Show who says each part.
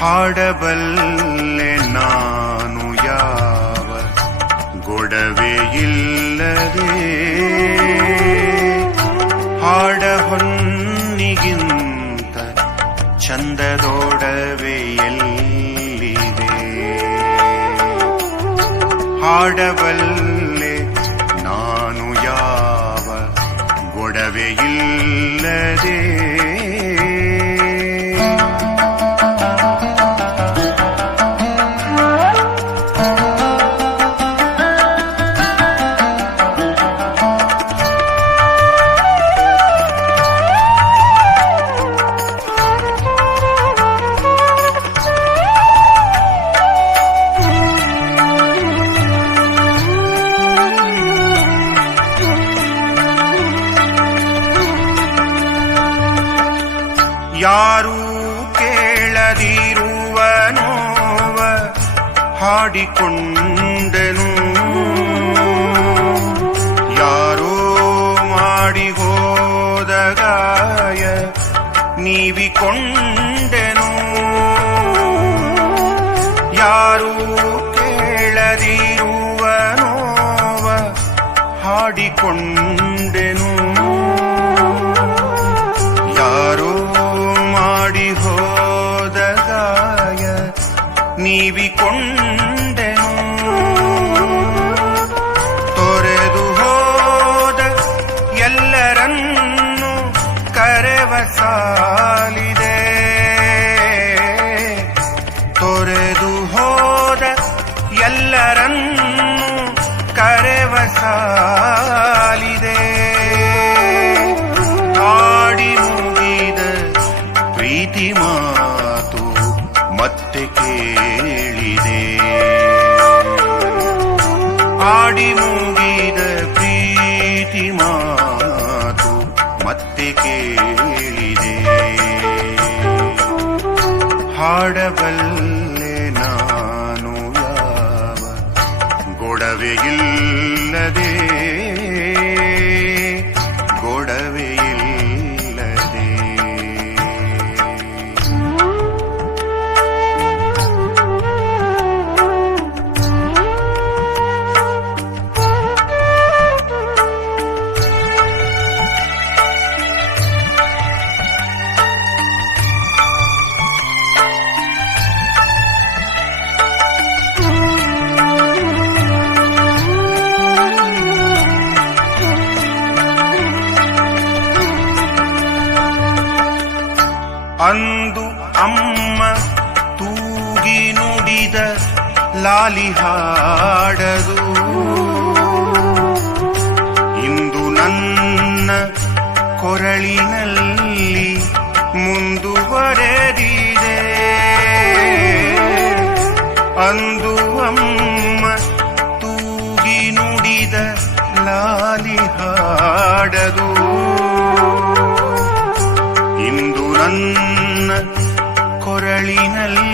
Speaker 1: ಹಾಡಬಲ್ಲೆ ನಾನು ಯಾವ ಗೊಡವೆ ಇಲ್ಲದೆ ಹಾಡ ಹೊನ್ನಿಗಿಂತ ಚಂದದೊಡವೆ ಎಲ್ಲಿದೆ ಹಾಡಬಲ್ಲೆ ನಾನು ಯಾವ ಗೊಡವೆ ಇಲ್ಲದೆ ಯಾರೂ ಕೇಳದಿರುವ ನೋವ ಹಾಡಿಕೊಂಡನು ಯಾರೋ ಮಾಡಿ ಹೋದ ಗಾಯ ನೀವಿಕೊಂಡೆನು ಯಾರೂ ಕೇಳದಿರುವ ನೋವ ಹಾಡಿಕೊಂಡೆನು ನೀವಿಕೊಂಡೆನು. ತೊರೆದು ಹೋದ ಎಲ್ಲರನ್ನು ಕರೆವ ಸಾಲಿದೆ. ತೊರೆದು ಹೋದ ಎಲ್ಲರನ್ನು ಕರೆವ ಸಾಲಿದೆ. ಆಡಿ ಪ್ರೀತಿ ಮಾತು ಮತ್ತೆ ಕೇಳಿದೆ ಆಡಿ ಮುಗಿದ ಪ್ರೀತಿ ಮಾತು ಮತ್ತೆ ಕೇಳಿದೆ. ಹಾಡಬಲ್ಲೆ ನಾನು ಯಾವ ಗೊಡವೆ ಅಂದು ಅಮ್ಮ ತೂಗಿ ನುಡಿದ ಲಾಲಿ ಹಾಡದು ಇಂದು ನನ್ನ ಕೊರಳಿನಲ್ಲಿ ಮುಂದುವರೆದಿದೆ. ಅಂದು ಅಮ್ಮ ತೂಗಿ ನುಡಿದ ಲಾಲಿ ಹಾಡದು ಇಂದು ನನ್ನ களினல்